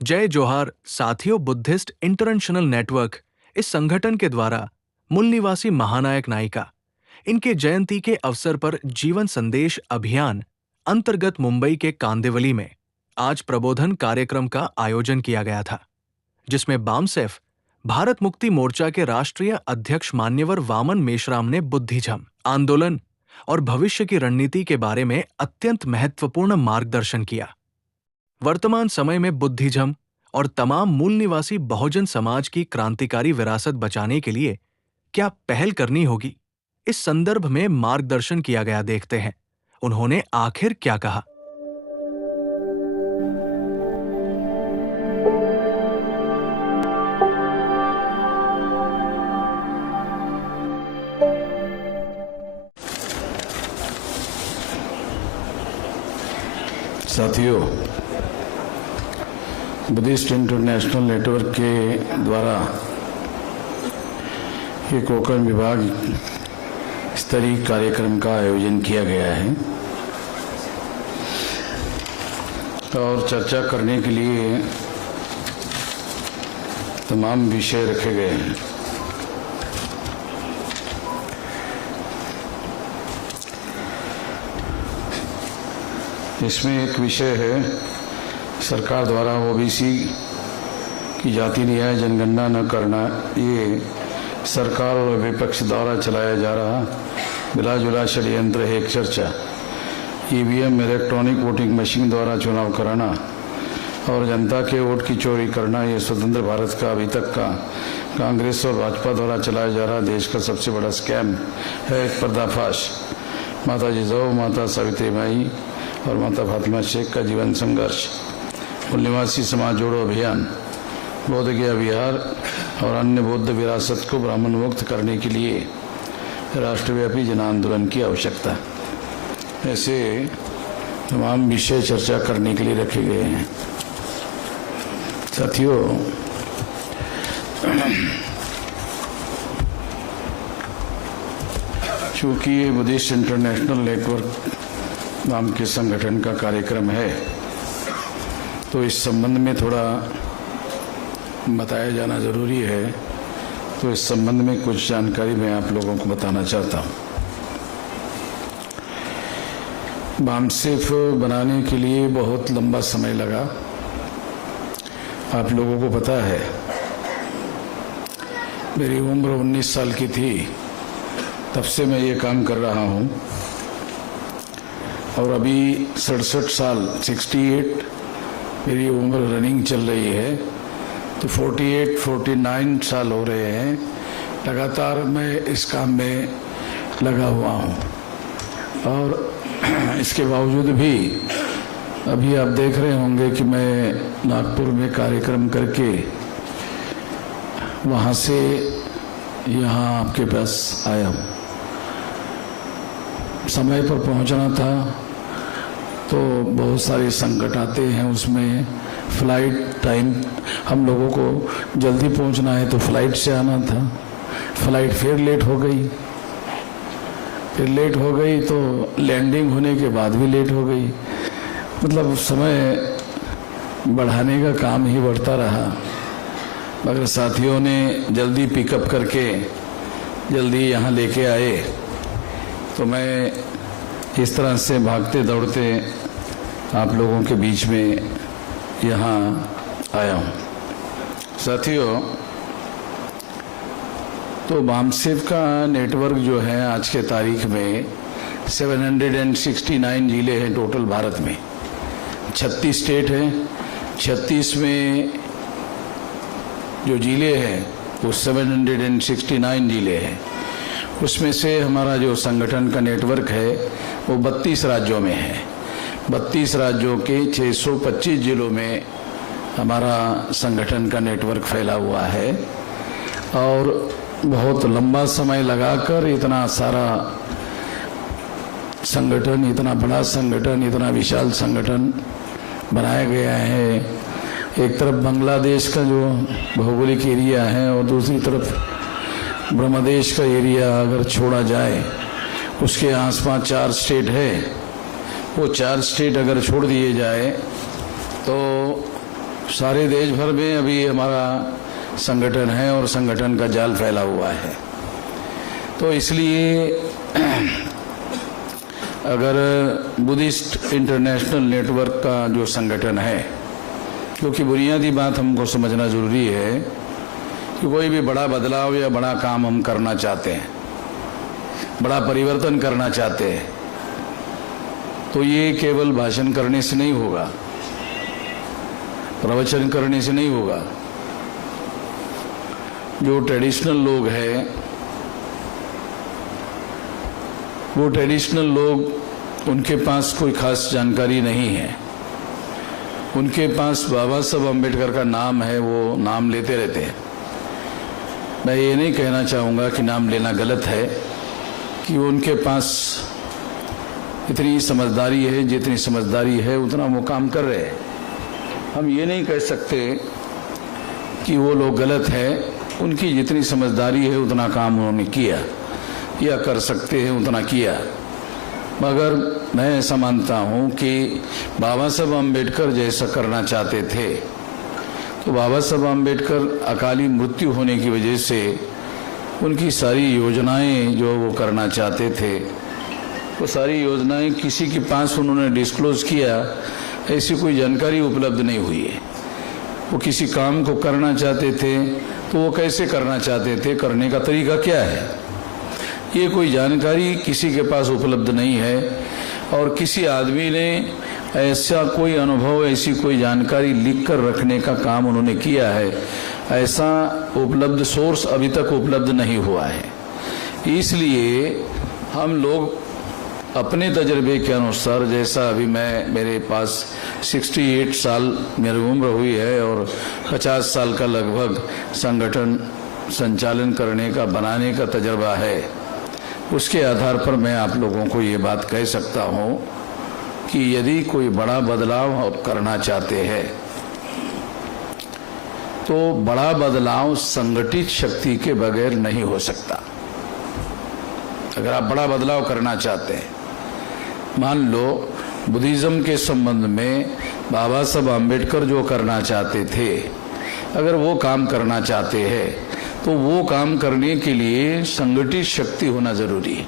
जय जोहार साथियों। बुद्धिस्ट इंटरनेशनल नेटवर्क इस संगठन के द्वारा मूल निवासी महानायक नायिका इनके जयंती के अवसर पर जीवन संदेश अभियान अंतर्गत मुंबई के कांदिवली में आज प्रबोधन कार्यक्रम का आयोजन किया गया था, जिसमें बामसेफ भारत मुक्ति मोर्चा के राष्ट्रीय अध्यक्ष मान्यवर वामन मेश्राम ने बुद्धिज्म आंदोलन और भविष्य की रणनीति के बारे में अत्यंत महत्वपूर्ण मार्गदर्शन किया। वर्तमान समय में बुद्धिज्म और तमाम मूल निवासी बहुजन समाज की क्रांतिकारी विरासत बचाने के लिए क्या पहल करनी होगी, इस संदर्भ में मार्गदर्शन किया गया। देखते हैं उन्होंने आखिर क्या कहा। साथियों, बुद्धिस्ट इंटरनेशनल नेटवर्क के द्वारा एक कोकण विभाग स्तरीय कार्यक्रम का आयोजन किया गया है और चर्चा करने के लिए तमाम विषय रखे गए हैं। इसमें एक विषय है, सरकार द्वारा ओबीसी की जाति न्याय जनगणना न करना। ये सरकार और विपक्ष द्वारा चलाया जा रहा मिला जुला षड्यंत्र है। एक चर्चा, ईवीएम इलेक्ट्रॉनिक वोटिंग मशीन द्वारा चुनाव कराना और जनता के वोट की चोरी करना, ये स्वतंत्र भारत का अभी तक का कांग्रेस और भाजपा द्वारा चलाया जा रहा देश का सबसे बड़ा स्कैम है। एक पर्दाफाश। माता जिजाऊ, माता सावित्री बाई और माता फातिमा शेख का जीवन संघर्ष, मूल निवासी समाज जोड़ो अभियान, बौद्ध गया विहार और अन्य बौद्ध विरासत को ब्राह्मण मुक्त करने के लिए राष्ट्रव्यापी जन आंदोलन की आवश्यकता, ऐसे तमाम विषय चर्चा करने के लिए रखे गए हैं। साथियों, चूंकि ये बुद्धिस्ट इंटरनेशनल नेटवर्क नाम के संगठन का कार्यक्रम है, तो इस संबंध में थोड़ा बताया जाना जरूरी है। तो इस संबंध में कुछ जानकारी मैं आप लोगों को बताना चाहता हूँ। बामसेफ बनाने के लिए बहुत लंबा समय लगा। आप लोगों को पता है, मेरी उम्र 19 साल की थी तब से मैं ये काम कर रहा हूँ और अभी 67 साल 68 मेरी उम्र रनिंग चल रही है, तो 48-49 साल हो रहे हैं लगातार मैं इस काम में लगा हुआ हूँ। और इसके बावजूद भी अभी आप देख रहे होंगे कि मैं नागपुर में कार्यक्रम करके वहाँ से यहाँ आपके पास आया हूँ। समय पर पहुँचना था तो बहुत सारे संकट आते हैं, उसमें फ्लाइट टाइम, हम लोगों को जल्दी पहुंचना है तो फ्लाइट से आना था, फ्लाइट फिर लेट हो गई तो लैंडिंग होने के बाद भी लेट हो गई। मतलब समय बढ़ाने का काम ही बढ़ता रहा, मगर साथियों ने जल्दी पिकअप करके जल्दी यहाँ लेके आए, तो मैं इस तरह से भागते दौड़ते आप लोगों के बीच में यहाँ आया हूँ। साथियों, तो बामसेफ का नेटवर्क जो है आज के तारीख में 769 जिले हैं टोटल भारत में। 36 स्टेट है, 36 में जो जिले हैं वो 769 जिले हैं। उसमें से हमारा जो संगठन का नेटवर्क है वो 32 राज्यों में है। 32 राज्यों के 625 जिलों में हमारा संगठन का नेटवर्क फैला हुआ है और बहुत लंबा समय लगाकर इतना सारा संगठन, इतना बड़ा संगठन, इतना विशाल संगठन बनाया गया है। एक तरफ बांग्लादेश का जो भौगोलिक एरिया है और दूसरी तरफ ब्रह्मदेश का एरिया अगर छोड़ा जाए, उसके आसपास 4 स्टेट है। वो 4 स्टेट अगर छोड़ दिए जाए तो सारे देश भर में अभी हमारा संगठन है और संगठन का जाल फैला हुआ है। तो इसलिए अगर बुद्धिस्ट इंटरनेशनल नेटवर्क का जो संगठन है, क्योंकि बुनियादी बात हमको समझना जरूरी है कि कोई भी बड़ा बदलाव या बड़ा काम हम करना चाहते हैं, बड़ा परिवर्तन करना चाहते हैं, तो ये केवल भाषण करने से नहीं होगा, प्रवचन करने से नहीं होगा। जो ट्रेडिशनल लोग हैं, वो ट्रेडिशनल लोग, उनके पास कोई खास जानकारी नहीं है। उनके पास बाबा साहब अम्बेडकर का नाम है, वो नाम लेते रहते हैं। मैं ये नहीं कहना चाहूँगा कि नाम लेना गलत है, कि उनके पास इतनी समझदारी है, जितनी समझदारी है उतना वो काम कर रहे हैं। हम ये नहीं कह सकते कि वो लोग गलत है। उनकी जितनी समझदारी है उतना काम उन्होंने किया, या कर सकते हैं उतना किया। मगर मैं ऐसा मानता हूँ कि बाबा साहब अम्बेडकर जैसा करना चाहते थे, तो बाबा साहब अम्बेडकर अकाली मृत्यु होने की वजह से उनकी सारी योजनाएं जो वो करना चाहते थे, वो सारी योजनाएं किसी के पास उन्होंने डिस्क्लोज किया, ऐसी कोई जानकारी उपलब्ध नहीं हुई है। वो किसी काम को करना चाहते थे तो वो कैसे करना चाहते थे, करने का तरीका क्या है, ये कोई जानकारी किसी के पास उपलब्ध नहीं है। और किसी आदमी ने ऐसा कोई अनुभव, ऐसी कोई जानकारी लिख कर रखने का काम उन्होंने किया है, ऐसा उपलब्ध सोर्स अभी तक उपलब्ध नहीं हुआ है। इसलिए हम लोग अपने तजर्बे के अनुसार, जैसा अभी मेरे पास 68 साल मेरी उम्र हुई है और 50 साल का लगभग संगठन संचालन करने का, बनाने का तजर्बा है, उसके आधार पर मैं आप लोगों को ये बात कह सकता हूँ कि यदि कोई बड़ा बदलाव आप करना चाहते हैं तो बड़ा बदलाव संगठित शक्ति के बगैर नहीं हो सकता। अगर आप बड़ा बदलाव करना चाहते हैं, मान लो बुद्धिज्म के संबंध में बाबा साहब अम्बेडकर जो करना चाहते थे, अगर वो काम करना चाहते हैं तो वो काम करने के लिए संगठित शक्ति होना जरूरी है।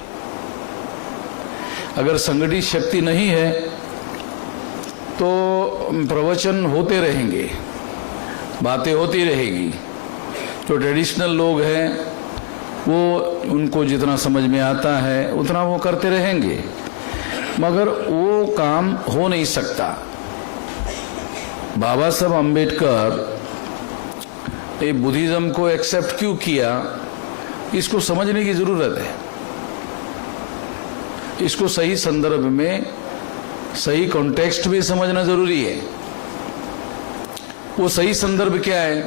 अगर संगठित शक्ति नहीं है तो प्रवचन होते रहेंगे, बातें होती रहेगी। जो ट्रेडिशनल लोग हैं वो, उनको जितना समझ में आता है उतना वो करते रहेंगे, मगर वो काम हो नहीं सकता। बाबा साहब अम्बेडकर ने बुद्धिज्म को एक्सेप्ट क्यों किया, इसको समझने की जरूरत है। इसको सही संदर्भ में, सही कॉन्टेक्स्ट में समझना जरूरी है। वो सही संदर्भ क्या है?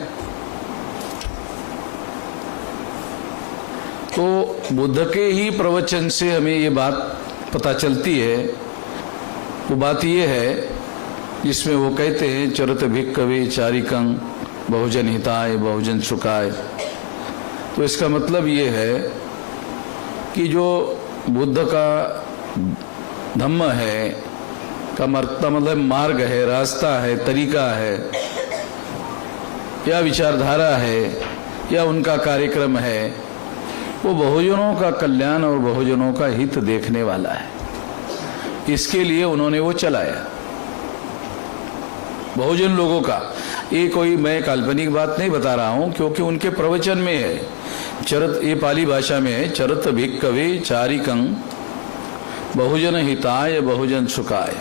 तो बुद्ध के ही प्रवचन से हमें ये बात पता चलती है। वो बात ये है जिसमें वो कहते हैं, चरत भिक्खवे चारिकं बहुजन हिताय बहुजन सुखाय। तो इसका मतलब ये है कि जो बुद्ध का धम्म है, का मतलब मार्ग है, रास्ता है, तरीका है, या विचारधारा है, या उनका कार्यक्रम है, वो बहुजनों का कल्याण और बहुजनों का हित देखने वाला है। इसके लिए उन्होंने वो चलाया, बहुजन लोगों का। ये कोई मैं काल्पनिक बात नहीं बता रहा हूं, क्योंकि उनके प्रवचन में है, चरत, ये पाली भाषा में है, चरत भिक्खवे चारिकं बहुजन हिताय बहुजन सुखाय।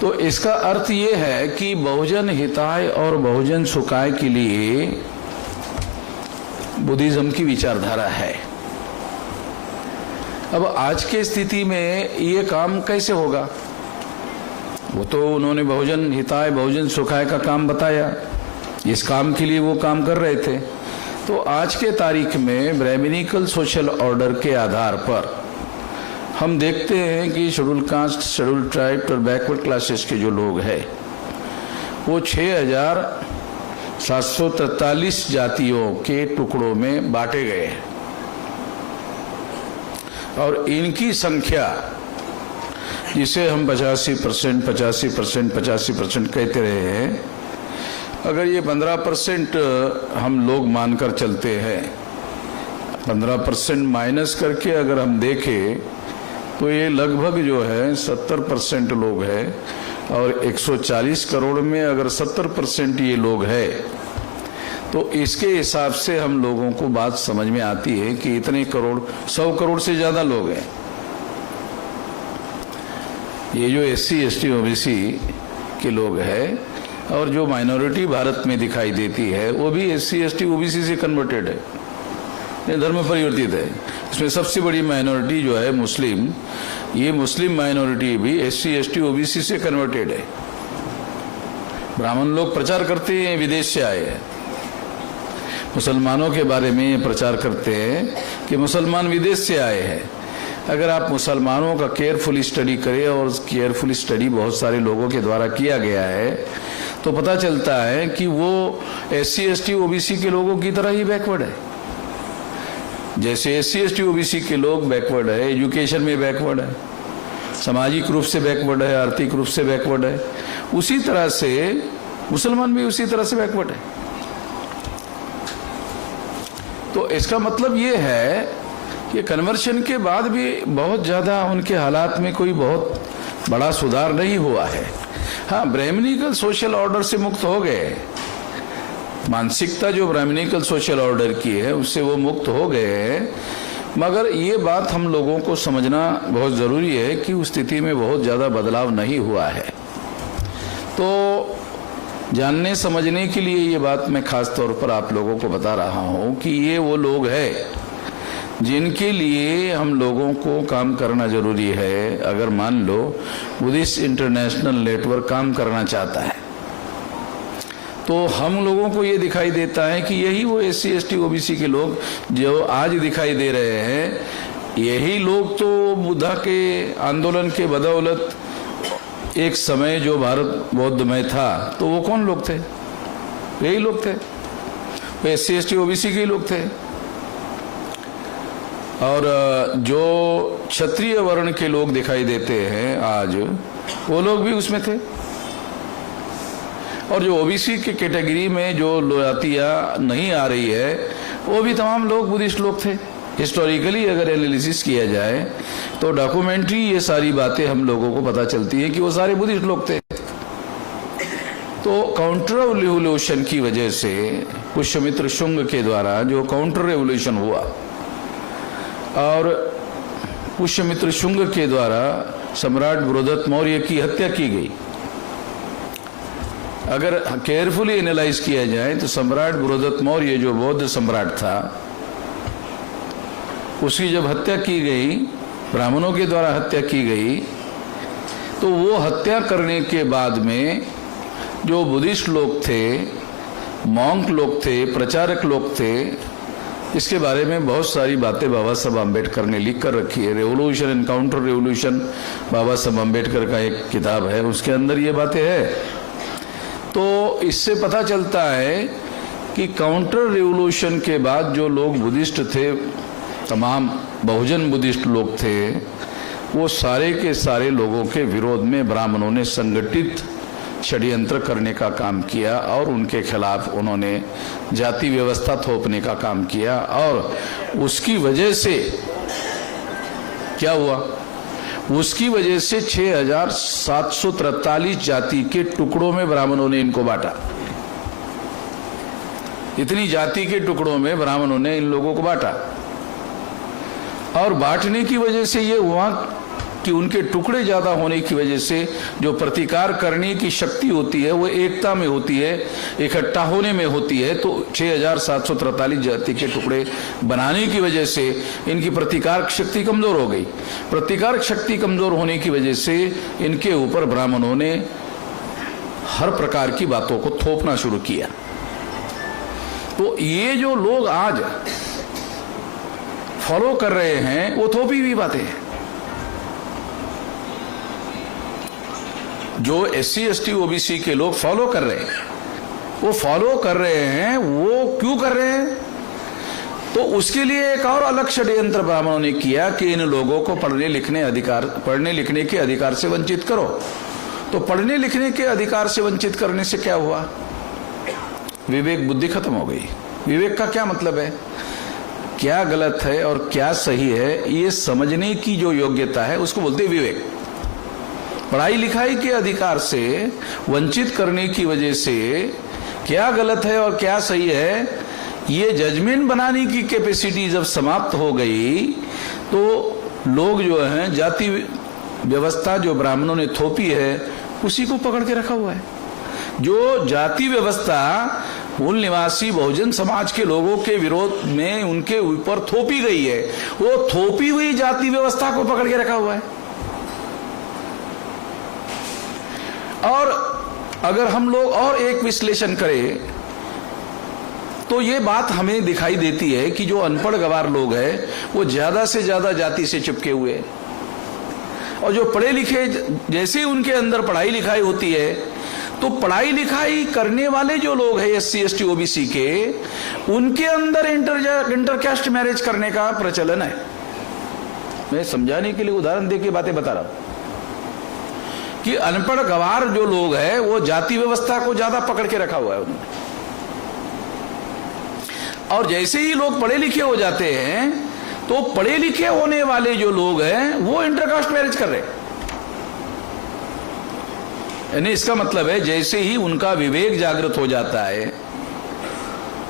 तो इसका अर्थ ये है कि बहुजन हिताय और बहुजन सुखाय के लिए बुद्धिज्म की विचारधारा है। अब आज के स्थिति में ये काम कैसे होगा? वो तो उन्होंने बहुजन हिताय बहुजन सुखाय का काम बताया, इस काम के लिए वो काम कर रहे थे। तो आज के तारीख में ब्राह्मणिकल सोशल ऑर्डर के आधार पर हम देखते हैं कि शेड्यूल कास्ट, शेड्यूल ट्राइब और बैकवर्ड क्लासेस के जो लोग हैं वो 6,743 जातियों के टुकड़ों में बांटे गए हैं और इनकी संख्या जिसे हम 85% 85% कहते रहे हैं, अगर ये 15% हम लोग मानकर चलते हैं, 15% माइनस करके अगर हम देखें तो ये लगभग जो है 70% लोग हैं, और 140 करोड़ में अगर 70% ये लोग हैं तो इसके हिसाब से हम लोगों को बात समझ में आती है कि इतने करोड़, 100 करोड़ से ज्यादा लोग हैं। ये जो SC ST OBC के लोग हैं, और जो माइनॉरिटी भारत में दिखाई देती है वो भी SC ST OBC से कन्वर्टेड है, धर्म परिवर्तित है। इसमें सबसे बड़ी माइनॉरिटी जो है मुस्लिम, ये मुस्लिम माइनॉरिटी भी SC ST OBC से कन्वर्टेड है। ब्राह्मण लोग प्रचार करते हैं विदेश से आए हैं, मुसलमानों के बारे में ये प्रचार करते हैं कि मुसलमान विदेश से आए हैं। अगर आप मुसलमानों का केयरफुली स्टडी करें, और केयरफुली स्टडी बहुत सारे लोगों के द्वारा किया गया है, तो पता चलता है कि वो SC ST OBC के लोगों की तरह ही बैकवर्ड है। जैसे SC ST OBC के लोग बैकवर्ड है, एजुकेशन में बैकवर्ड है, सामाजिक रूप से बैकवर्ड है, आर्थिक रूप से बैकवर्ड है, उसी तरह से मुसलमान भी उसी तरह से बैकवर्ड है। तो इसका मतलब ये है कि कन्वर्शन के बाद भी बहुत ज़्यादा उनके हालात में कोई बहुत बड़ा सुधार नहीं हुआ है। हाँ, ब्राह्मणिकल सोशल ऑर्डर से मुक्त हो गए, मानसिकता जो ब्राह्मणिकल सोशल ऑर्डर की है उससे वो मुक्त हो गए, मगर ये बात हम लोगों को समझना बहुत ज़रूरी है कि उस स्थिति में बहुत ज़्यादा बदलाव नहीं हुआ है। तो जानने समझने के लिए ये बात मैं खास तौर पर आप लोगों को बता रहा हूँ कि ये वो लोग हैं जिनके लिए हम लोगों को काम करना जरूरी है। अगर मान लो बुद्धिस्ट इंटरनेशनल नेटवर्क काम करना चाहता है, तो हम लोगों को ये दिखाई देता है कि यही वो SC ST OBC के लोग जो आज दिखाई दे रहे हैं, यही लोग तो बुद्धा के आंदोलन के बदौलत एक समय जो भारत बौद्ध में था, तो वो कौन लोग थे? यही लोग थे, वो SC ST OBC के लोग थे। और जो क्षत्रिय वर्ण के लोग दिखाई देते हैं आज, वो लोग भी उसमें थे। और जो OBC के कैटेगरी में जो जातियां नहीं आ रही है, वो भी तमाम लोग बुद्धिस्ट लोग थे। हिस्टोरिकली अगर एनालिसिस किया जाए तो डॉक्यूमेंट्री ये सारी बातें हम लोगों को पता चलती है कि वो सारे बुद्धिस्ट लोग थे। तो काउंटर रेवोल्यूशन की वजह से पुष्यमित्र शुंग के द्वारा जो काउंटर रेवोल्यूशन हुआ, और पुष्यमित्र शुंग के द्वारा सम्राट बृहदत्त मौर्य की हत्या की गई। अगर केयरफुली एनालाइज किया जाए तो सम्राट बृहदत्त मौर्य जो बौद्ध सम्राट था, उसकी जब हत्या की गई, ब्राह्मणों के द्वारा हत्या की गई, तो वो हत्या करने के बाद में जो बुद्धिस्ट लोग थे, मॉन्क लोग थे, प्रचारक लोग थे, इसके बारे में बहुत सारी बातें बाबा साहब अम्बेडकर ने लिख कर रखी है। रेवोल्यूशन एंड काउंटर रेवोल्यूशन बाबा साहब अम्बेडकर का एक किताब है, उसके अंदर ये बातें है। तो इससे पता चलता है कि काउंटर रेवोल्यूशन के बाद जो लोग बुद्धिस्ट थे, तमाम बहुजन बुद्धिस्ट लोग थे, वो सारे के सारे लोगों के विरोध में ब्राह्मणों ने संगठित षड्यंत्र करने का काम किया, और उनके खिलाफ उन्होंने जाति व्यवस्था थोपने का काम किया। और उसकी वजह से क्या हुआ? उसकी वजह से 6743 जाति के टुकड़ों में ब्राह्मणों ने इनको बांटा। इतनी जाति के टुकड़ों में ब्राह्मणों ने इन लोगों को बांटा, और बांटने की वजह से ये हुआ कि उनके टुकड़े ज्यादा होने की वजह से जो प्रतिकार करने की शक्ति होती है वो एकता में होती है, इकट्ठा होने में होती है। तो 6743 जाति के टुकड़े बनाने की वजह से इनकी प्रतिकार शक्ति कमजोर हो गई। प्रतिकार शक्ति कमजोर होने की वजह से इनके ऊपर ब्राह्मणों ने हर प्रकार की बातों को थोपना शुरू किया। तो ये जो लोग आज फॉलो कर रहे हैं वो थोपी हुई बातें हैं। जो SC ST OBC के लोग फॉलो कर रहे हैं, वो फॉलो कर रहे हैं, वो क्यों कर रहे हैं? तो उसके लिए एक और अलग षड्यंत्र ब्राह्मणों ने किया कि इन लोगों को पढ़ने लिखने के अधिकार से वंचित करो। तो पढ़ने लिखने के अधिकार से वंचित करने से क्या हुआ? विवेक बुद्धि खत्म हो गई। विवेक का क्या मतलब है? क्या गलत है और क्या सही है ये समझने की जो योग्यता है उसको बोलते हैं विवेक। पढ़ाई लिखाई के अधिकार से वंचित करने की वजह से क्या गलत है और क्या सही है ये जजमेंट बनाने की कैपेसिटी जब समाप्त हो गई तो लोग जो हैं जाति व्यवस्था जो ब्राह्मणों ने थोपी है उसी को पकड़ के रखा हुआ है। जो जाति व्यवस्था मूल निवासी बहुजन समाज के लोगों के विरोध में उनके ऊपर थोपी गई है, वो थोपी हुई जाति व्यवस्था को पकड़ के रखा हुआ है। और अगर हम लोग और एक विश्लेषण करें तो ये बात हमें दिखाई देती है कि जो अनपढ़ गवार लोग हैं वो ज्यादा से ज्यादा जाति से चिपके हुए हैं, और जो पढ़े लिखे जैसे ही उनके अंदर पढ़ाई लिखाई होती है तो पढ़ाई लिखाई करने वाले जो लोग हैं SC ST OBC के, उनके अंदर इंटरकास्ट मैरिज करने का प्रचलन है। मैं समझाने के लिए उदाहरण देके बातें बता रहा हूं कि अनपढ़ गवार जो लोग हैं वो जाति व्यवस्था को ज्यादा पकड़ के रखा हुआ है उन्होंने, और जैसे ही लोग पढ़े लिखे हो जाते हैं तो पढ़े लिखे होने वाले जो लोग हैं वो इंटरकास्ट मैरिज कर रहे हैं। यानी इसका मतलब है जैसे ही उनका विवेक जागृत हो जाता है,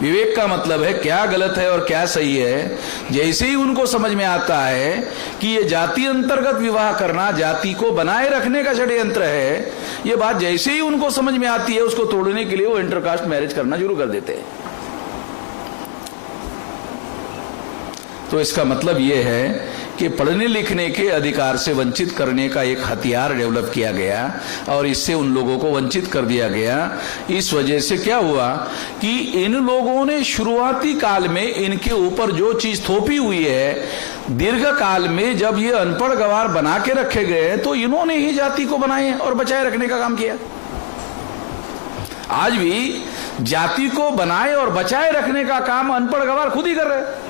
विवेक का मतलब है क्या गलत है और क्या सही है, जैसे ही उनको समझ में आता है कि ये जाति अंतर्गत विवाह करना जाति को बनाए रखने का षड्यंत्र है, ये बात जैसे ही उनको समझ में आती है उसको तोड़ने के लिए वो इंटरकास्ट मैरिज करना शुरू कर देते हैं। तो इसका मतलब यह है कि पढ़ने लिखने के अधिकार से वंचित करने का एक हथियार डेवलप किया गया और इससे उन लोगों को वंचित कर दिया गया। इस वजह से क्या हुआ कि इन लोगों ने शुरुआती काल में इनके ऊपर जो चीज थोपी हुई है, दीर्घ काल में जब ये अनपढ़ गवार बना के रखे गए तो इन्होंने ही जाति को बनाए और बचाए रखने का काम किया। आज भी जाति को बनाए और बचाए रखने का काम अनपढ़ गवार खुद ही कर रहे हैं।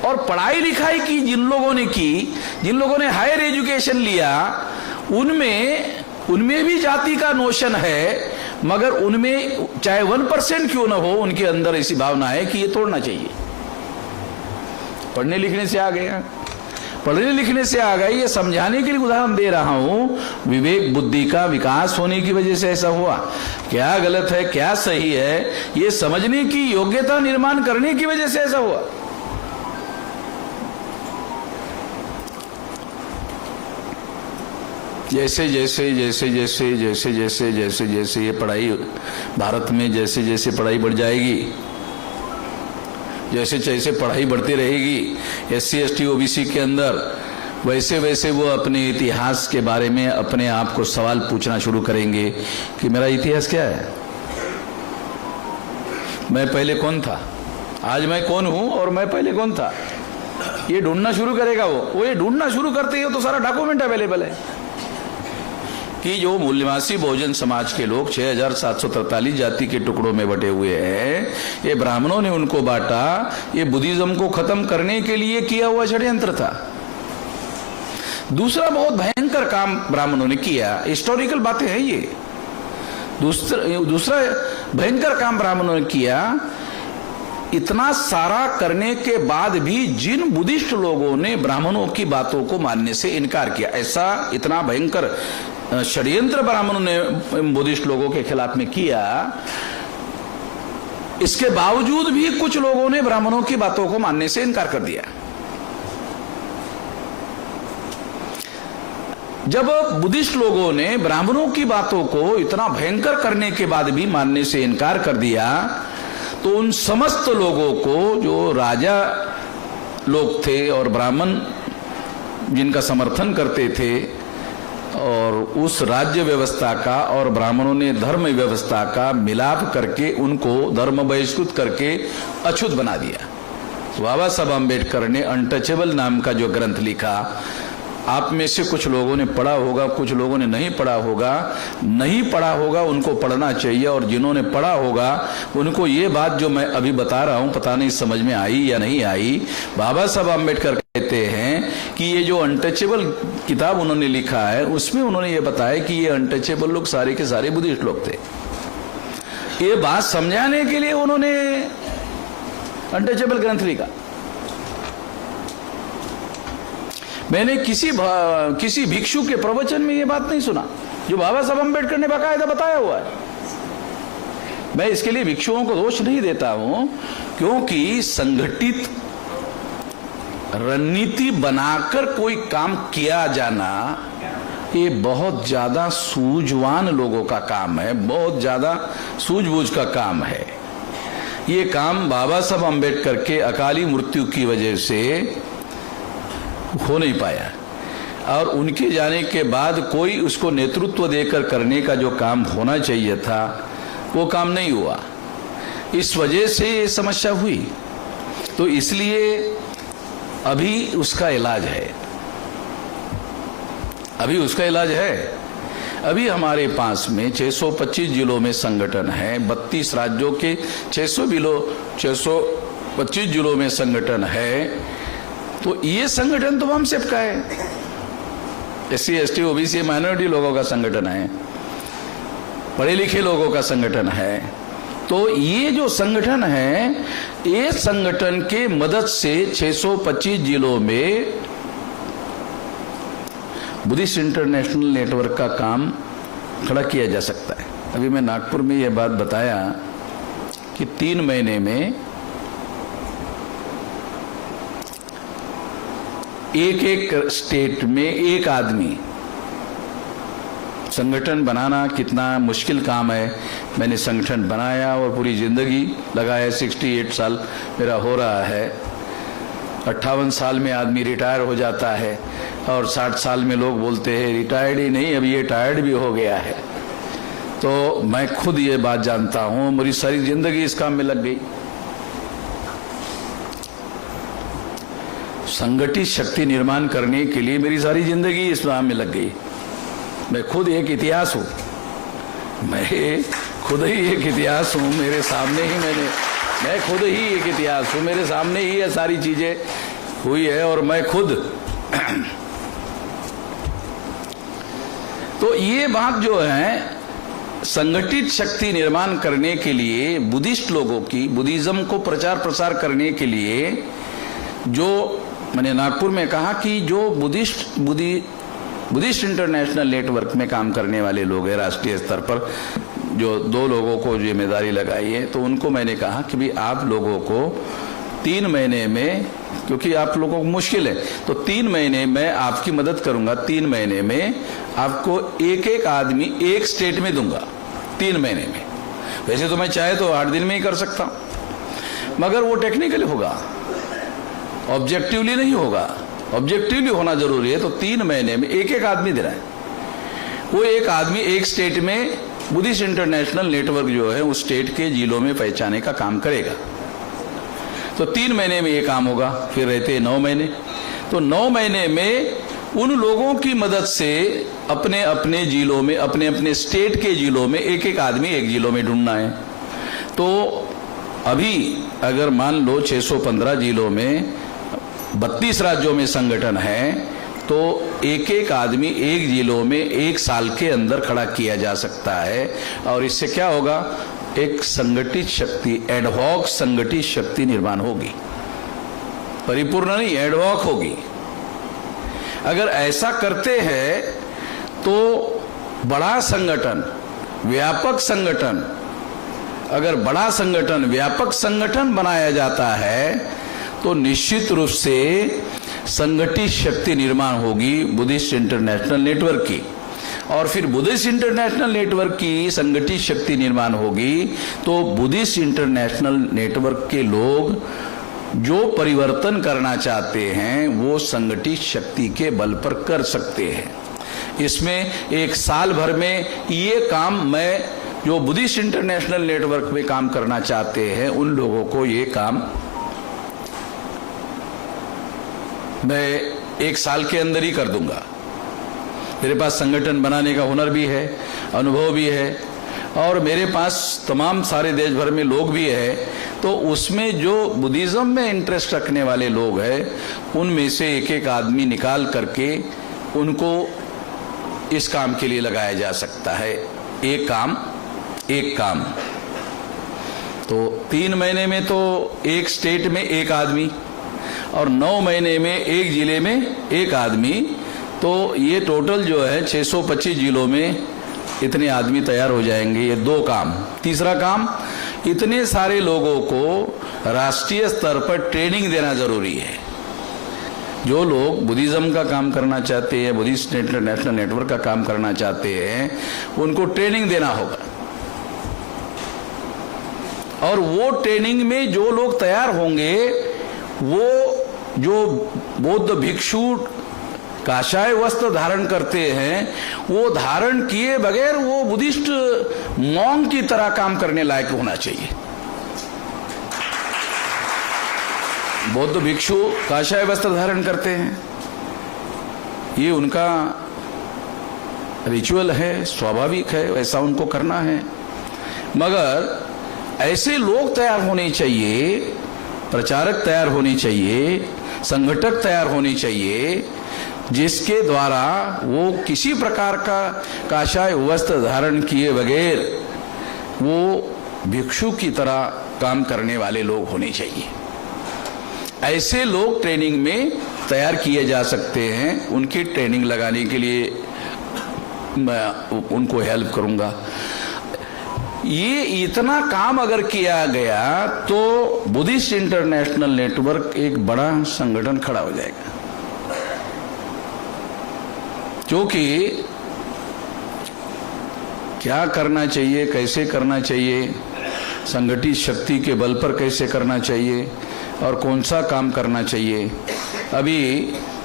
और पढ़ाई लिखाई की जिन लोगों ने हायर एजुकेशन लिया, उनमें भी जाति का नोशन है, मगर उनमें चाहे 1% क्यों ना हो, उनके अंदर ऐसी भावना है कि ये तोड़ना चाहिए। पढ़ने लिखने से आ गए, ये समझाने के लिए उदाहरण दे रहा हूं। विवेक बुद्धि का विकास होने की वजह से ऐसा हुआ। क्या गलत है क्या सही है ये समझने की योग्यता निर्माण करने की वजह से ऐसा हुआ। जैसे ये पढ़ाई भारत में जैसे पढ़ाई बढ़ जाएगी, जैसे पढ़ाई बढ़ती रहेगी SC ST OBC के अंदर, वैसे वो अपने इतिहास के बारे में अपने आप को सवाल पूछना शुरू करेंगे कि मेरा इतिहास क्या है, मैं पहले कौन था, आज मैं कौन हूं और मैं पहले कौन था। ये ढूंढना शुरू करेगा वो ये ढूंढना शुरू करते ही तो सारा डॉक्यूमेंट अवेलेबल है कि जो मूल निवासी बहुजन समाज के लोग 6743 जाति के टुकड़ों में बटे हुए हैं, ये ब्राह्मणों ने उनको बांटा, ये बुद्धिज्म को खत्म करने के लिए किया हुआ षड्यंत्र था। दूसरा बहुत भयंकर काम ब्राह्मणों ने किया, हिस्टोरिकल बातें हैं ये। दूसरा भयंकर काम ब्राह्मणों ने किया, इतना सारा करने के बाद भी जिन बुद्धिस्ट लोगों ने ब्राह्मणों की बातों को मानने से इनकार किया, ऐसा इतना भयंकर षड्यंत्र ब्राह्मणों ने बुद्धिस्ट लोगों के खिलाफ में किया, इसके बावजूद भी कुछ लोगों ने ब्राह्मणों की बातों को मानने से इनकार कर दिया। जब बुद्धिस्ट लोगों ने ब्राह्मणों की बातों को इतना भयंकर करने के बाद भी मानने से इनकार कर दिया, तो उन समस्त लोगों को जो राजा लोग थे और ब्राह्मण जिनका समर्थन करते थे, और उस राज्य व्यवस्था का और ब्राह्मणों ने धर्म व्यवस्था का मिलाप करके उनको धर्म बहिष्कृत करके अछूत बना दिया। बाबा साहब आम्बेडकर ने अनटचेबल नाम का जो ग्रंथ लिखा, आप में से कुछ लोगों ने पढ़ा होगा, कुछ लोगों ने नहीं पढ़ा होगा। नहीं पढ़ा होगा उनको पढ़ना चाहिए, और जिन्होंने पढ़ा होगा उनको ये बात जो मैं अभी बता रहा हूं पता नहीं समझ में आई या नहीं आई। बाबा साहब आम्बेडकर कहते हैं कि ये जो अनटचेबल किताब उन्होंने लिखा है उसमें उन्होंने ये बताया कि ये अनटचेबल लोग सारे के सारे बुद्धिस्ट लोग थे। ये बात समझाने के लिए उन्होंने अनटचेबल ग्रंथ लिखा। मैंने किसी भिक्षु के प्रवचन में ये बात नहीं सुना जो बाबा साहब अम्बेडकर ने बाकायदा बताया हुआ है। मैं इसके लिए भिक्षुओं को दोष नहीं देता हूं, क्योंकि संगठित रणनीति बनाकर कोई काम किया जाना ये बहुत ज्यादा सूझवान लोगों का काम है, बहुत ज्यादा सूझबूझ का काम है। ये काम बाबा साहब अम्बेडकर के अकाली मृत्यु की वजह से हो नहीं पाया, और उनके जाने के बाद कोई उसको नेतृत्व देकर करने का जो काम होना चाहिए था वो काम नहीं हुआ। इस वजह से ये समस्या हुई। तो इसलिए अभी उसका इलाज है, अभी उसका इलाज है। अभी हमारे पास में 625 जिलों में संगठन है, 32 राज्यों के 625 जिलों में संगठन है। तो ये संगठन तो हम सबका है, SC ST OBC माइनॉरिटी लोगों का संगठन है, पढ़े लिखे लोगों का संगठन है। तो ये जो संगठन है, ये संगठन के मदद से 625 जिलों में बुद्धिस्ट इंटरनेशनल नेटवर्क का काम खड़ा किया जा सकता है। अभी मैं नागपुर में ये बात बताया कि 3 महीने में एक स्टेट में एक आदमी संगठन बनाना कितना मुश्किल काम है। मैंने संगठन बनाया और पूरी जिंदगी लगाया, 68 साल मेरा हो रहा है। 58 साल में आदमी रिटायर हो जाता है, और 60 साल में लोग बोलते हैं रिटायर्ड ही नहीं, अभी ये टायर्ड भी हो गया है। तो मैं खुद ये बात जानता हूं, मेरी सारी जिंदगी इस काम में लग गई। संगठित शक्ति निर्माण करने के लिए मेरी सारी जिंदगी इस काम में लग गई। मैं खुद एक इतिहास हूं, मैं खुद ही एक इतिहास हूं। मेरे सामने ही मैं खुद ही एक इतिहास हूं, मेरे सामने ही ये सारी चीजें हुई है, और मैं खुद तो ये बात जो है, संगठित शक्ति निर्माण करने के लिए बुद्धिस्ट लोगों की, बुद्धिज्म को प्रचार प्रसार करने के लिए, जो मैंने नागपुर में कहा कि जो बुद्धिस्ट इंटरनेशनल नेटवर्क में काम करने वाले लोग हैं राष्ट्रीय स्तर पर, जो 2 लोगों को जिम्मेदारी लगाई है, तो उनको मैंने कहा कि भाई आप लोगों को 3 महीने में, क्योंकि आप लोगों को मुश्किल है, तो 3 महीने में आपकी मदद करूंगा। 3 महीने में आपको एक आदमी एक स्टेट में दूंगा, 3 महीने में। वैसे तो मैं चाहे तो 8 दिन में ही कर सकता हूं, मगर वो टेक्निकली होगा, ऑब्जेक्टिवली नहीं होगा। ऑब्जेक्टिवली होना जरूरी है। तो 3 महीने में एक आदमी दे रहा है, वो एक आदमी एक स्टेट में बुद्धिस्ट इंटरनेशनल नेटवर्क जो है उस स्टेट के जिलों में पहचाने का काम करेगा। तो 3 महीने में ये काम होगा, फिर रहते 9 महीने। तो 9 महीने में उन लोगों की मदद से अपने अपने जिलों में, अपने अपने स्टेट के जिलों में एक आदमी एक जिलों में ढूंढना है। तो अभी अगर मान लो 615 जिलों में 32 राज्यों में संगठन है, तो एक आदमी एक जिलों में 1 साल के अंदर खड़ा किया जा सकता है। और इससे क्या होगा, एक संगठित शक्ति, एडहॉक संगठित शक्ति निर्माण होगी। परिपूर्ण नहीं, एडहॉक होगी। अगर ऐसा करते हैं तो बड़ा संगठन, व्यापक संगठन, अगर बड़ा संगठन, व्यापक संगठन बनाया जाता है तो निश्चित रूप से संगठित शक्ति निर्माण होगी बुद्धिस्ट इंटरनेशनल नेटवर्क की। और फिर बुद्धिस्ट इंटरनेशनल नेटवर्क की संगठित शक्ति निर्माण होगी तो बुद्धिस्ट इंटरनेशनल नेटवर्क के लोग जो परिवर्तन करना चाहते हैं वो संगठित शक्ति के बल पर कर सकते हैं। इसमें 1 साल भर में ये काम, मैं जो बुद्धिस्ट इंटरनेशनल नेटवर्क में काम करना चाहते हैं उन लोगों को ये काम मैं 1 साल के अंदर ही कर दूंगा। मेरे पास संगठन बनाने का हुनर भी है, अनुभव भी है, और मेरे पास तमाम सारे देश भर में लोग भी है। तो उसमें जो बुद्धिज्म में इंटरेस्ट रखने वाले लोग हैं, उनमें से एक एक आदमी निकाल करके उनको इस काम के लिए लगाया जा सकता है। एक काम। तो 3 महीने में तो एक स्टेट में एक आदमी, और 9 महीने में एक जिले में एक आदमी, तो ये टोटल जो है 625 जिलों में इतने आदमी तैयार हो जाएंगे। ये 2 काम। तीसरा काम, इतने सारे लोगों को राष्ट्रीय स्तर पर ट्रेनिंग देना जरूरी है। जो लोग बुद्धिज्म का काम करना चाहते हैं, बुद्धिस्ट इंटरनेशनल नेटवर्क का काम करना चाहते हैं, उनको ट्रेनिंग देना होगा। और वो ट्रेनिंग में जो लोग तैयार होंगे, वो जो बौद्ध भिक्षु काशाय वस्त्र धारण करते हैं, वो धारण किए बगैर वो बुद्धिस्ट मॉन्क की तरह काम करने लायक होना चाहिए। बौद्ध भिक्षु काशाय वस्त्र धारण करते हैं, ये उनका रिचुअल है, स्वाभाविक है, वैसा उनको करना है। मगर ऐसे लोग तैयार होने चाहिए, प्रचारक तैयार होने चाहिए, संगठक तैयार होने चाहिए, जिसके द्वारा वो किसी प्रकार का काशाय वस्त्र धारण किए बगैर वो भिक्षु की तरह काम करने वाले लोग होने चाहिए। ऐसे लोग ट्रेनिंग में तैयार किए जा सकते हैं। उनकी ट्रेनिंग लगाने के लिए मैं उनको हेल्प करूंगा। ये इतना काम अगर किया गया तो बुद्धिस्ट इंटरनेशनल नेटवर्क एक बड़ा संगठन खड़ा हो जाएगा। क्योंकि क्या करना चाहिए, कैसे करना चाहिए, संगठित शक्ति के बल पर कैसे करना चाहिए और कौन सा काम करना चाहिए, अभी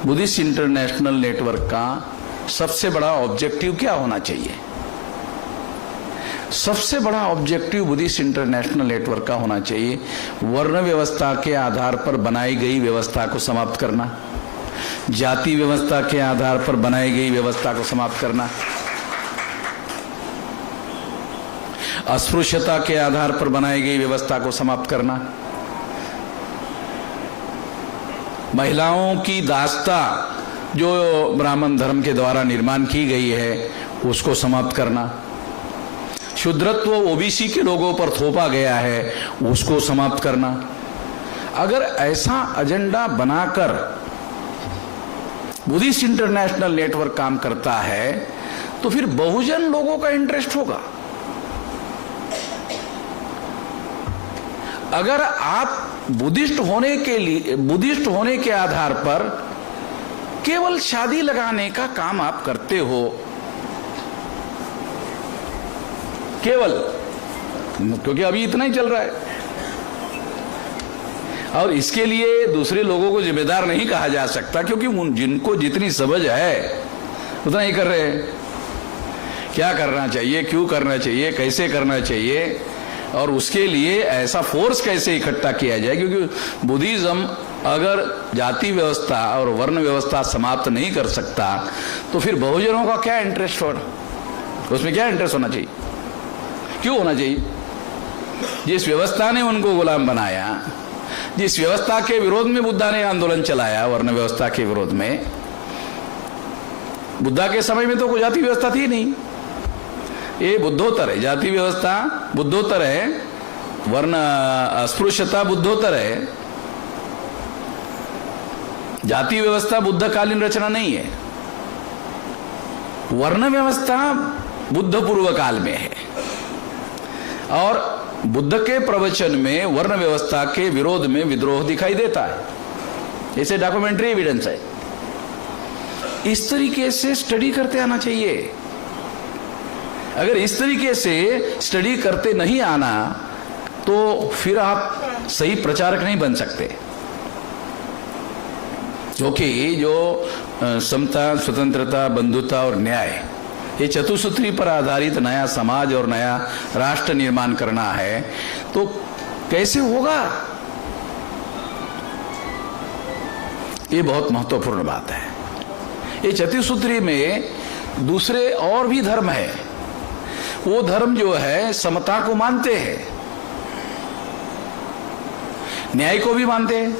बुद्धिस्ट इंटरनेशनल नेटवर्क का सबसे बड़ा ऑब्जेक्टिव क्या होना चाहिए? सबसे बड़ा ऑब्जेक्टिव बुद्धिस्ट इंटरनेशनल नेटवर्क का होना चाहिए वर्ण व्यवस्था के आधार पर बनाई गई व्यवस्था को समाप्त करना, जाति व्यवस्था के आधार पर बनाई गई व्यवस्था को समाप्त करना, अस्पृश्यता के आधार पर बनाई गई व्यवस्था को समाप्त करना, महिलाओं की दासता जो ब्राह्मण धर्म के द्वारा निर्माण की गई है उसको समाप्त करना, शूद्रत्व ओबीसी के लोगों पर थोपा गया है उसको समाप्त करना। अगर ऐसा एजेंडा बनाकर बुद्धिस्ट इंटरनेशनल नेटवर्क काम करता है तो फिर बहुजन लोगों का इंटरेस्ट होगा। अगर आप बुद्धिस्ट होने के आधार पर केवल शादी लगाने का काम आप करते हो, केवल क्योंकि अभी इतना ही चल रहा है और इसके लिए दूसरे लोगों को जिम्मेदार नहीं कहा जा सकता, क्योंकि जिनको जितनी समझ है उतना ही कर रहे हैं। क्या करना चाहिए, क्यों करना चाहिए, कैसे करना चाहिए और उसके लिए ऐसा फोर्स कैसे इकट्ठा किया जाए, क्योंकि बुद्धिज्म अगर जाति व्यवस्था और वर्ण व्यवस्था समाप्त नहीं कर सकता तो फिर बहुजनों का क्या इंटरेस्ट होना, उसमें क्या इंटरेस्ट होना चाहिए, क्यों होना चाहिए? जिस व्यवस्था ने उनको गुलाम बनाया, जिस व्यवस्था के विरोध में बुद्धा ने आंदोलन चलाया, वर्ण व्यवस्था के विरोध में, बुद्धा के समय में तो कोई जाति व्यवस्था थी नहीं, ये बुद्धोत्तर है। जाति व्यवस्था बुद्धोत्तर है, वर्ण अस्पृश्यता बुद्धोत्तर है, जाति व्यवस्था बुद्धकालीन रचना नहीं है। वर्ण व्यवस्था बुद्ध पूर्व काल में है और बुद्ध के प्रवचन में वर्ण व्यवस्था के विरोध में विद्रोह दिखाई देता है। इसे डॉक्यूमेंट्री एविडेंस है। इस तरीके से स्टडी करते आना चाहिए। अगर इस तरीके से स्टडी करते नहीं आना तो फिर आप सही प्रचारक नहीं बन सकते, क्योंकि जो समता, स्वतंत्रता, बंधुता और न्याय, ये चतुसूत्री पर आधारित नया समाज और नया राष्ट्र निर्माण करना है तो कैसे होगा? ये बहुत महत्वपूर्ण बात है। ये चतुसूत्री में दूसरे और भी धर्म है। वो धर्म जो है समता को मानते हैं, न्याय को भी मानते हैं,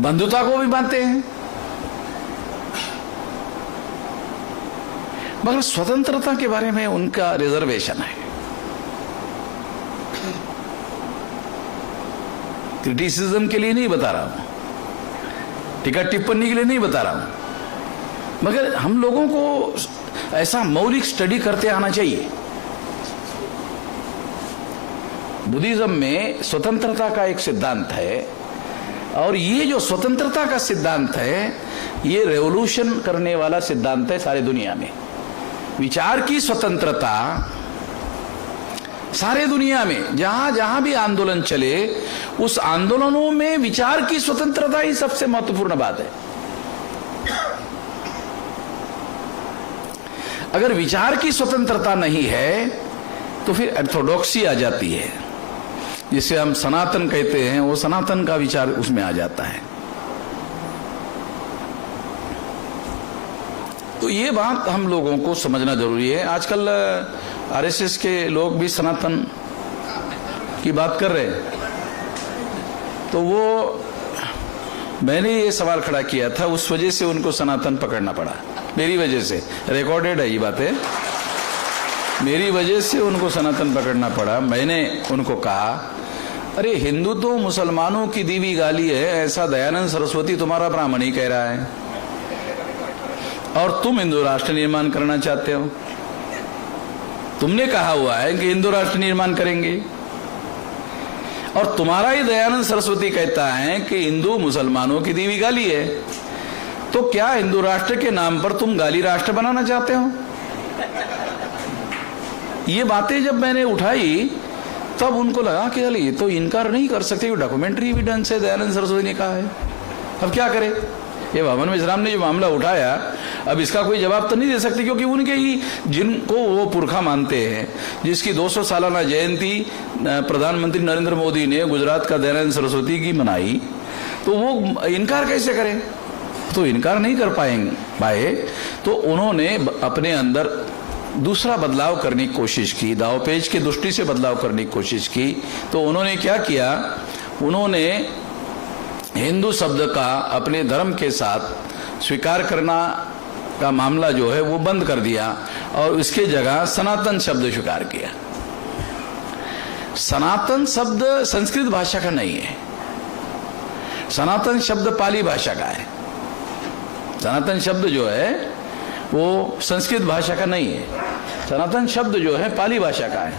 बंधुता को भी मानते हैं, मगर स्वतंत्रता के बारे में उनका रिजर्वेशन है। क्रिटिसिज्म के लिए नहीं बता रहा हूं, टीका टिप्पणी के लिए नहीं बता रहा हूं, मगर हम लोगों को ऐसा मौलिक स्टडी करते आना चाहिए। बुद्धिज्म में स्वतंत्रता का एक सिद्धांत है, और ये जो स्वतंत्रता का सिद्धांत है ये रेवोल्यूशन करने वाला सिद्धांत है सारी दुनिया में। विचार की स्वतंत्रता सारे दुनिया में जहां जहां भी आंदोलन चले, उस आंदोलनों में विचार की स्वतंत्रता ही सबसे महत्वपूर्ण बात है। अगर विचार की स्वतंत्रता नहीं है तो फिर ऑर्थोडॉक्सी आ जाती है, जिसे हम सनातन कहते हैं, वो सनातन का विचार उसमें आ जाता है। तो ये बात हम लोगों को समझना जरूरी है। आजकल आरएसएस के लोग भी सनातन की बात कर रहे हैं, तो वो मैंने ये सवाल खड़ा किया था, उस वजह से उनको सनातन पकड़ना पड़ा, मेरी वजह से। रिकॉर्डेड है ये बातें, मेरी वजह से उनको सनातन पकड़ना पड़ा। मैंने उनको कहा, अरे हिंदू तो मुसलमानों की दी हुई गाली है, ऐसा दयानंद सरस्वती तुम्हारा ब्राह्मण ही कह रहा है, और तुम हिंदू राष्ट्र निर्माण करना चाहते हो। तुमने कहा हुआ है कि हिंदू राष्ट्र निर्माण करेंगे, और तुम्हारा ही दयानंद सरस्वती कहता है कि हिंदू मुसलमानों की दी हुई गाली है, तो क्या हिंदू राष्ट्र के नाम पर तुम गाली राष्ट्र बनाना चाहते हो? ये बातें जब मैंने उठाई तब उनको लगा कि ये तो इनकार नहीं कर सकते, डॉक्यूमेंट्री एविडेंस है, दयानंद सरस्वती ने कहा है, अब क्या करें। ये भवन मिश्राम ने जो मामला उठाया, अब इसका कोई जवाब तो नहीं दे सकते, क्योंकि उनके ही जिनको वो पुरखा मानते हैं, जिसकी 200 सालाना जयंती प्रधानमंत्री नरेंद्र मोदी ने गुजरात का दयानंद सरस्वती की मनाई, तो वो इनकार कैसे करें? तो इनकार नहीं कर पाए, तो उन्होंने अपने अंदर दूसरा बदलाव करने की कोशिश की, दावपेच की दृष्टि से बदलाव करने की कोशिश की। तो उन्होंने क्या किया, उन्होंने हिंदू शब्द का अपने धर्म के साथ स्वीकार करना का मामला जो है वो बंद कर दिया, और इसके जगह सनातन शब्द स्वीकार किया। सनातन शब्द संस्कृत भाषा का नहीं है, सनातन शब्द पाली भाषा का है। सनातन शब्द जो है वो संस्कृत भाषा का नहीं है, सनातन शब्द जो है पाली भाषा का है,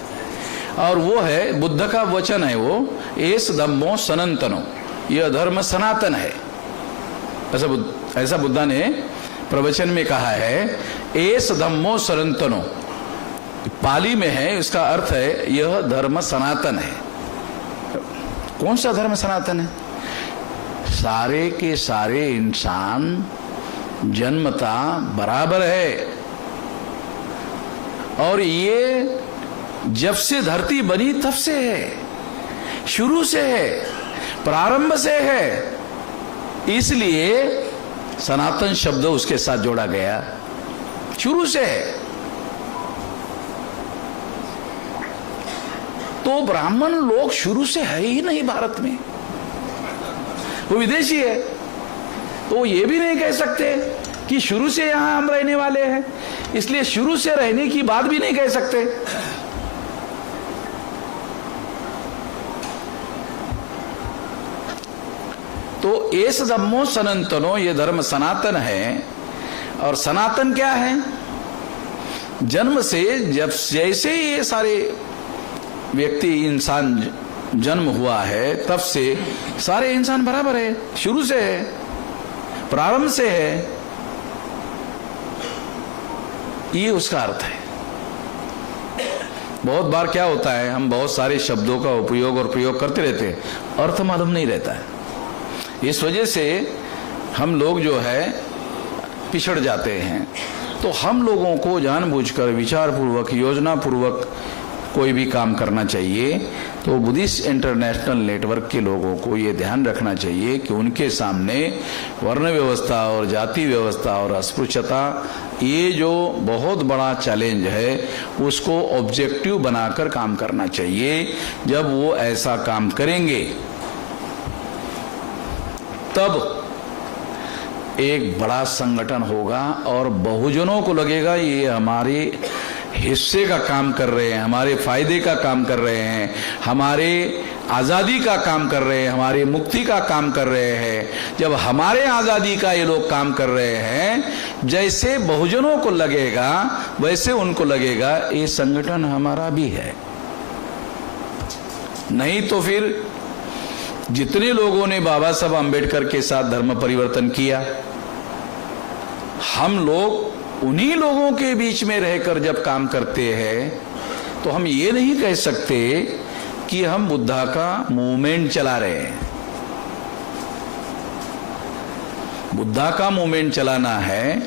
और वो है बुद्ध का वचन है, वो एस धम्मो सनातनो, यह धर्म सनातन है, ऐसा बुद्धा ने प्रवचन में कहा है। एस धम्मो सनातनो पाली में है, इसका अर्थ है यह धर्म सनातन है। कौन सा धर्म सनातन है? सारे के सारे इंसान जन्मता बराबर है, और ये जब से धरती बनी तब से है, शुरू से है, प्रारंभ से है, इसलिए सनातन शब्द उसके साथ जोड़ा गया, शुरू से है। तो ब्राह्मण लोग शुरू से है ही नहीं भारत में, वो विदेशी है, तो ये भी नहीं कह सकते कि शुरू से यहां हम रहने वाले हैं, इसलिए शुरू से रहने की बात भी नहीं कह सकते। तो एस धम्मो सनातनो, ये धर्म सनातन है। और सनातन क्या है? जन्म से, जब जैसे ये सारे व्यक्ति इंसान जन्म हुआ है तब से सारे इंसान बराबर है, शुरू से है, प्रारंभ से है, ये उसका अर्थ है। बहुत बार क्या होता है, हम बहुत सारे शब्दों का उपयोग और प्रयोग करते रहते हैं, अर्थ मालूम नहीं रहता है। इस वजह से हम लोग जो है पिछड़ जाते हैं। तो हम लोगों को जानबूझकर, विचारपूर्वक, योजनापूर्वक कोई भी काम करना चाहिए। तो बुद्धिस्ट इंटरनेशनल नेटवर्क के लोगों को ये ध्यान रखना चाहिए कि उनके सामने वर्ण व्यवस्था और जाति व्यवस्था और अस्पृश्यता, ये जो बहुत बड़ा चैलेंज है, उसको ऑब्जेक्टिव बनाकर काम करना चाहिए। जब वो ऐसा काम करेंगे तब एक बड़ा संगठन होगा और बहुजनों को लगेगा ये हमारे हिस्से का काम कर रहे हैं, हमारे फायदे का काम कर रहे हैं, हमारे आज़ादी का काम कर रहे हैं, हमारी मुक्ति का काम कर रहे हैं। जब हमारे आज़ादी का ये लोग काम कर रहे हैं, जैसे बहुजनों को लगेगा वैसे उनको लगेगा ये संगठन हमारा भी है। नहीं तो फिर जितने लोगों ने बाबा साहब आम्बेडकर के साथ धर्म परिवर्तन किया, हम लोग उन्हीं लोगों के बीच में रहकर जब काम करते हैं तो हम ये नहीं कह सकते कि हम बुद्धा का मूवमेंट चला रहे हैं। बुद्धा का मूवमेंट चलाना है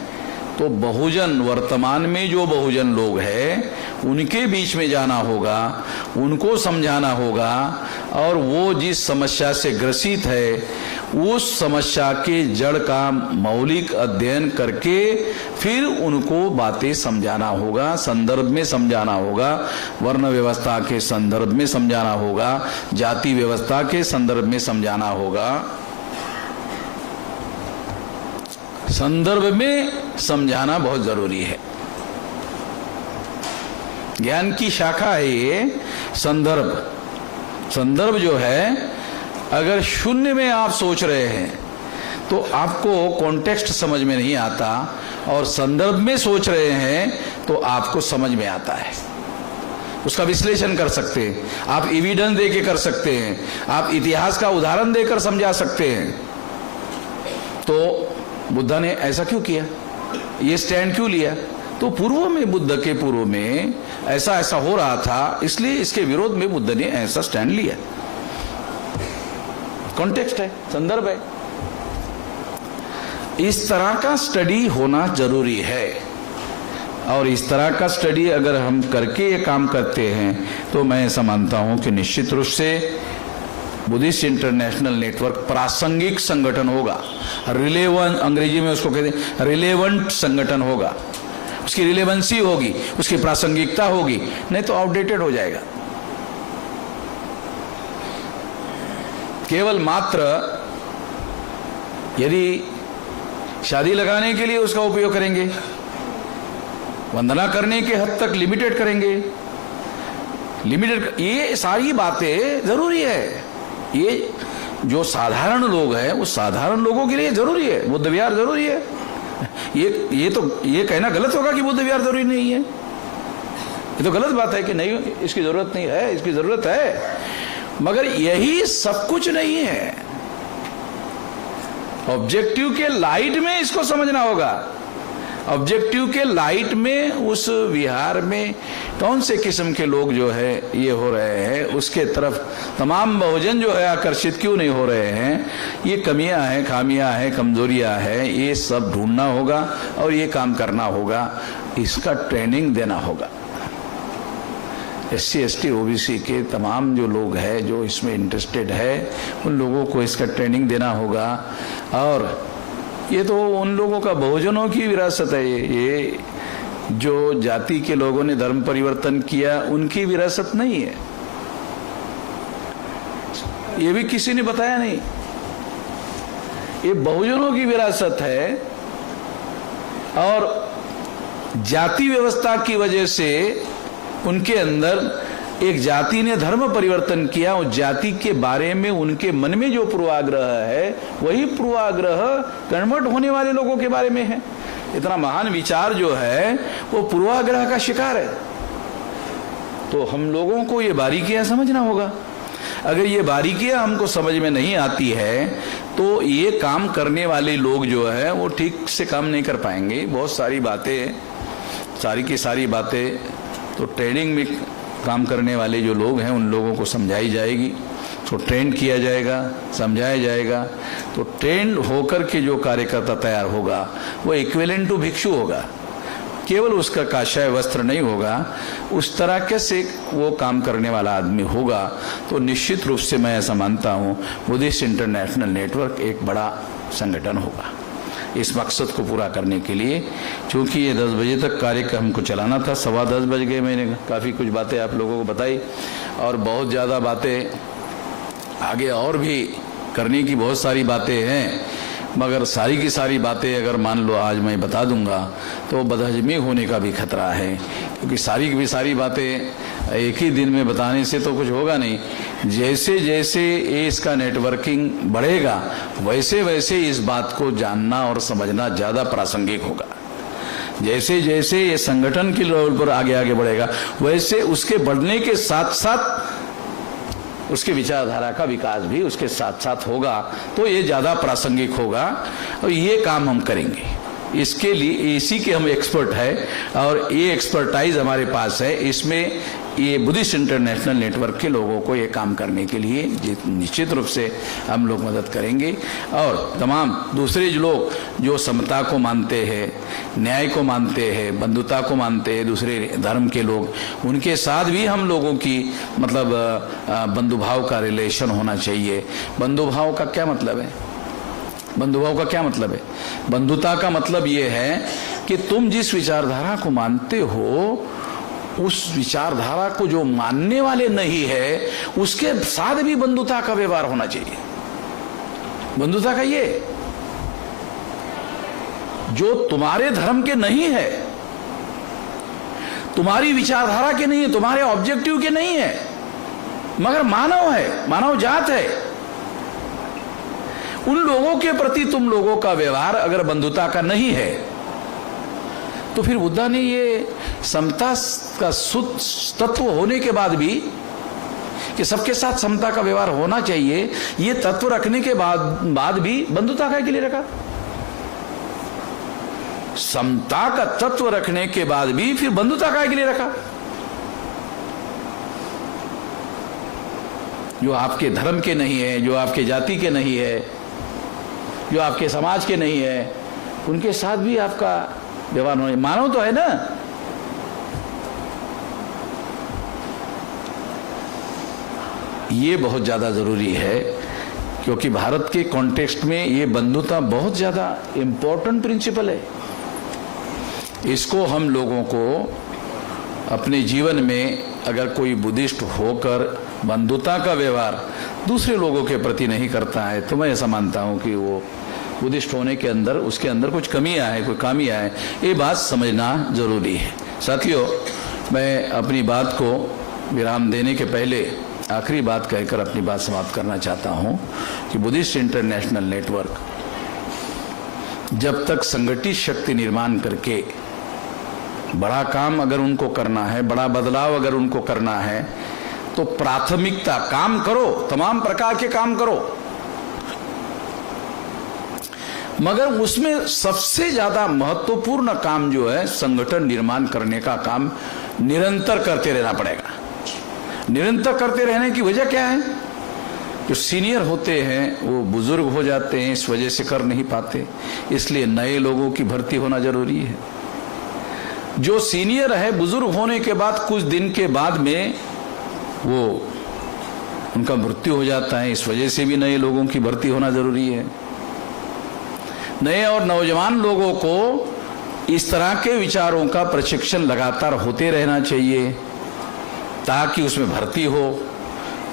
तो बहुजन, वर्तमान में जो बहुजन लोग हैं उनके बीच में जाना होगा, उनको समझाना होगा और वो जिस समस्या से ग्रसित है उस समस्या के जड़ का मौलिक अध्ययन करके फिर उनको बातें समझाना होगा, संदर्भ में समझाना होगा, वर्ण व्यवस्था के संदर्भ में समझाना होगा, जाति व्यवस्था के संदर्भ में समझाना होगा। संदर्भ में समझाना बहुत जरूरी है। ज्ञान की शाखा है ये संदर्भ। संदर्भ जो है, अगर शून्य में आप सोच रहे हैं तो आपको कॉन्टेक्स्ट समझ में नहीं आता, और संदर्भ में सोच रहे हैं तो आपको समझ में आता है, उसका विश्लेषण कर सकते हैं, आप एविडेंस देके कर सकते हैं, आप इतिहास का उदाहरण देकर समझा सकते हैं। तो बुद्ध ने ऐसा क्यों किया, ये स्टैंड क्यों लिया? तो पूर्व में, बुद्ध के पूर्व में ऐसा ऐसा हो रहा था, इसलिए इसके विरोध में बुद्ध ने ऐसा स्टैंड लिया। कॉन्टेक्स्ट है, संदर्भ है। इस तरह का स्टडी होना जरूरी है, और इस तरह का स्टडी अगर हम करके ये काम करते हैं तो मैं ऐसा मानता हूं कि निश्चित रूप से बुद्धिस्ट इंटरनेशनल नेटवर्क प्रासंगिक संगठन होगा। रिलेवेंट, अंग्रेजी में उसको कहते हैं रिलेवेंट संगठन होगा, उसकी रिलेवेंसी होगी, उसकी प्रासंगिकता होगी, नहीं तो आउटडेटेड हो जाएगा। केवल मात्र यदि शादी लगाने के लिए उसका उपयोग करेंगे, वंदना करने के हद तक लिमिटेड करेंगे, ये सारी बातें जरूरी है। ये जो साधारण लोग हैं, उस साधारण लोगों के लिए जरूरी है, बुद्ध विहार जरूरी है। ये कहना गलत होगा कि बुद्ध विहार जरूरी नहीं है। ये तो गलत बात है कि नहीं, इसकी जरूरत नहीं है, इसकी जरूरत है, मगर यही सब कुछ नहीं है। ऑब्जेक्टिव के लाइट में इसको समझना होगा। ऑब्जेक्टिव के लाइट में उस विहार में कौन से किस्म के लोग जो है ये हो रहे हैं, उसके तरफ तमाम बहुजन जो है आकर्षित क्यों नहीं हो रहे हैं, ये कमियां हैं, खामियां हैं, कमजोरियां हैं, ये सब ढूंढना होगा और ये काम करना होगा। इसका ट्रेनिंग देना होगा। SC, ST, OBC के तमाम जो लोग हैं जो इसमें इंटरेस्टेड है, उन लोगों को इसका ट्रेनिंग देना होगा। और ये तो उन लोगों का, बहुजनों की विरासत है। ये जो जाति के लोगों ने धर्म परिवर्तन किया, उनकी विरासत नहीं है, ये भी किसी ने बताया नहीं। ये बहुजनों की विरासत है, और जाति व्यवस्था की वजह से उनके अंदर एक जाति ने धर्म परिवर्तन किया, उस जाति के बारे में उनके मन में जो पूर्वाग्रह है, वही पूर्वाग्रह कन्वर्ट होने वाले लोगों के बारे में है। इतना महान विचार जो है वो पूर्वाग्रह का शिकार है। तो हम लोगों को ये बारीकियां समझना होगा। अगर ये बारीकियां हमको समझ में नहीं आती है तो ये काम करने वाले लोग जो है वो ठीक से काम नहीं कर पाएंगे। बहुत सारी बातें, सारी की सारी बातें तो ट्रेनिंग में काम करने वाले जो लोग हैं उन लोगों को समझाई जाएगी, तो ट्रेन किया जाएगा, समझाया जाएगा। तो ट्रेन होकर के जो कार्यकर्ता तैयार होगा वो इक्विवेलेंट टू भिक्षु होगा। केवल उसका काषाय वस्त्र नहीं होगा, उस तरह के से वो काम करने वाला आदमी होगा, तो निश्चित रूप से मैं ऐसा मानता हूँ बुद्धिस्ट इंटरनेशनल नेटवर्क एक बड़ा संगठन होगा। इस मकसद को पूरा करने के लिए, चूंकि ये 10 बजे तक कार्यक्रम को चलाना था, 10:15 बज गए, मैंने काफ़ी कुछ बातें आप लोगों को बताई और बहुत ज़्यादा बातें आगे और भी करने की बहुत सारी बातें हैं, मगर सारी की सारी बातें अगर मान लो आज मैं बता दूंगा तो बदहजमी होने का भी खतरा है, क्योंकि सारी की सारी बातें एक ही दिन में बताने से तो कुछ होगा नहीं। जैसे जैसे इसका नेटवर्किंग बढ़ेगा वैसे वैसे इस बात को जानना और समझना ज़्यादा प्रासंगिक होगा। जैसे जैसे ये संगठन के लेवल पर आगे आगे बढ़ेगा वैसे उसके बढ़ने के साथ साथ उसके विचारधारा का विकास भी उसके साथ साथ होगा, तो ये ज़्यादा प्रासंगिक होगा और ये काम हम करेंगे। इसके लिए इसी के हम एक्सपर्ट है और ये एक्सपर्टाइज हमारे पास है। इसमें ये बुद्धिस्ट इंटरनेशनल नेटवर्क के लोगों को ये काम करने के लिए निश्चित रूप से हम लोग मदद करेंगे। और तमाम दूसरे लोग जो समता को मानते हैं, न्याय को मानते हैं, बंधुता को मानते हैं, दूसरे धर्म के लोग, उनके साथ भी हम लोगों की मतलब बंधुभाव का रिलेशन होना चाहिए। बंधुभाव का क्या मतलब है? बंधुभाव का क्या मतलब है? बंधुता का मतलब ये है कि तुम जिस विचारधारा को मानते हो उस विचारधारा को जो मानने वाले नहीं है उसके साथ भी बंधुता का व्यवहार होना चाहिए। बंधुता का ये जो तुम्हारे धर्म के नहीं है, तुम्हारी विचारधारा के नहीं है, तुम्हारे ऑब्जेक्टिव के नहीं है, मगर मानव है, मानव जात है, उन लोगों के प्रति तुम लोगों का व्यवहार अगर बंधुता का नहीं है तो फिर बुद्धा ने ये समता का शुद्ध तत्व होने के बाद भी कि सबके साथ समता का व्यवहार होना चाहिए, ये तत्व रखने के बाद भी बंधुता का के लिए रखा। समता का तत्व रखने के बाद भी फिर बंधुता का के लिए रखा। जो आपके धर्म के नहीं है, जो आपके जाति के नहीं है, जो आपके समाज के नहीं है, उनके साथ भी आपका व्यवहार होना। मानव तो है ना। ये बहुत ज्यादा जरूरी है, क्योंकि भारत के कॉन्टेक्स्ट में ये बंधुता बहुत ज्यादा इंपॉर्टेंट प्रिंसिपल है। इसको हम लोगों को अपने जीवन में अगर कोई बुद्धिस्ट होकर बंधुता का व्यवहार दूसरे लोगों के प्रति नहीं करता है तो मैं ऐसा मानता हूं कि वो बुद्धिस्ट होने के अंदर उसके अंदर कुछ कमियां है, कोई खामियां है। ये बात समझना जरूरी है। साथियों, मैं अपनी बात को विराम देने के पहले आखिरी बात कहकर अपनी बात समाप्त करना चाहता हूं कि बुद्धिस्ट इंटरनेशनल नेटवर्क जब तक संगठित शक्ति निर्माण करके बड़ा काम अगर उनको करना है, बड़ा बदलाव अगर उनको करना है, तो प्राथमिकता काम करो, तमाम प्रकार के काम करो, मगर उसमें सबसे ज्यादा महत्वपूर्ण काम जो है संगठन निर्माण करने का काम निरंतर करते रहना पड़ेगा। निरंतर करते रहने की वजह क्या है? जो सीनियर होते हैं वो बुजुर्ग हो जाते हैं, इस वजह से कर नहीं पाते, इसलिए नए लोगों की भर्ती होना जरूरी है। जो सीनियर है, बुजुर्ग होने के बाद कुछ दिन के बाद में वो उनका मृत्यु हो जाता है, इस वजह से भी नए लोगों की भर्ती होना जरूरी है। नए और नौजवान लोगों को इस तरह के विचारों का प्रशिक्षण लगातार होते रहना चाहिए ताकि उसमें भर्ती हो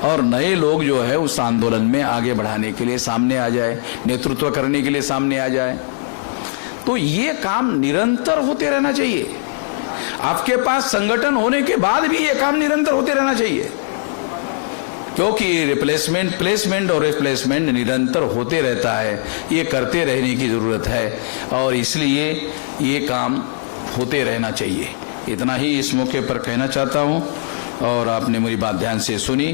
और नए लोग जो है उस आंदोलन में आगे बढ़ाने के लिए सामने आ जाए, नेतृत्व करने के लिए सामने आ जाए। तो ये काम निरंतर होते रहना चाहिए। आपके पास संगठन होने के बाद भी ये काम निरंतर होते रहना चाहिए, क्योंकि रिप्लेसमेंट, प्लेसमेंट और रिप्लेसमेंट निरंतर होते रहता है। ये करते रहने की जरूरत है और इसलिए ये काम होते रहना चाहिए। इतना ही इस मौके पर कहना चाहता हूँ और आपने मेरी बात ध्यान से सुनी,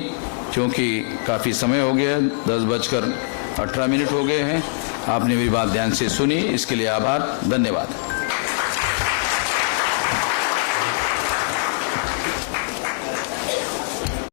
क्योंकि काफ़ी समय हो गया, 10:18 हो गए हैं। आपने मेरी बात ध्यान से सुनी, इसके लिए आभार, धन्यवाद।